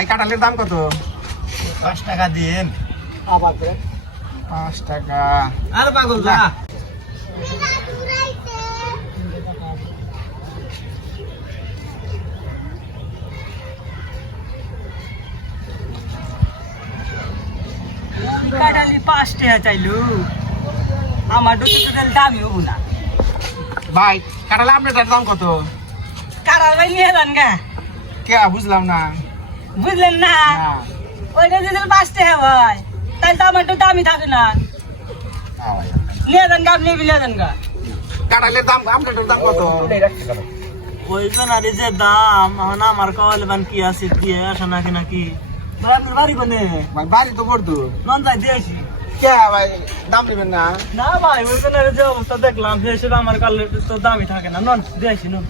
ভাই কাঁঠালের দাম কত? 5 টাকা দিন। 5 টাকা। আরে পাগল যা। কাটালি 5 টাকা চাইলু আমার দুটো দামই হবো না। ভাই কাঁঠাল আপনার দাম কত? কারার ভাই নিয়ে যান গা। কে বুঝলাম না। বুঝলেন না? না। ওইটা যদি 5 টাকা হয় তাহলে তো আমার তো দামই থাকে না। নিয়ে যান গা, আপনি নিয়ে যান গা। কাঁঠালের দাম আপনার দাম কত? ওইজন আর যে দাম এখন আমার কওয়ালে বান কি আছে দিয়ে আসা নাকি নাকি ভাই আপনার বাড়ি কোনে? ভাই বাড়ি তো বর্দু। নন যাই দিয়েছি কে ভাই দাম দিবেন না? না ভাই ওইজনের যে অবস্থা দেখলাম সে হিসেবে আমার কালে তো দামই থাকে না নন দিয়েছি নন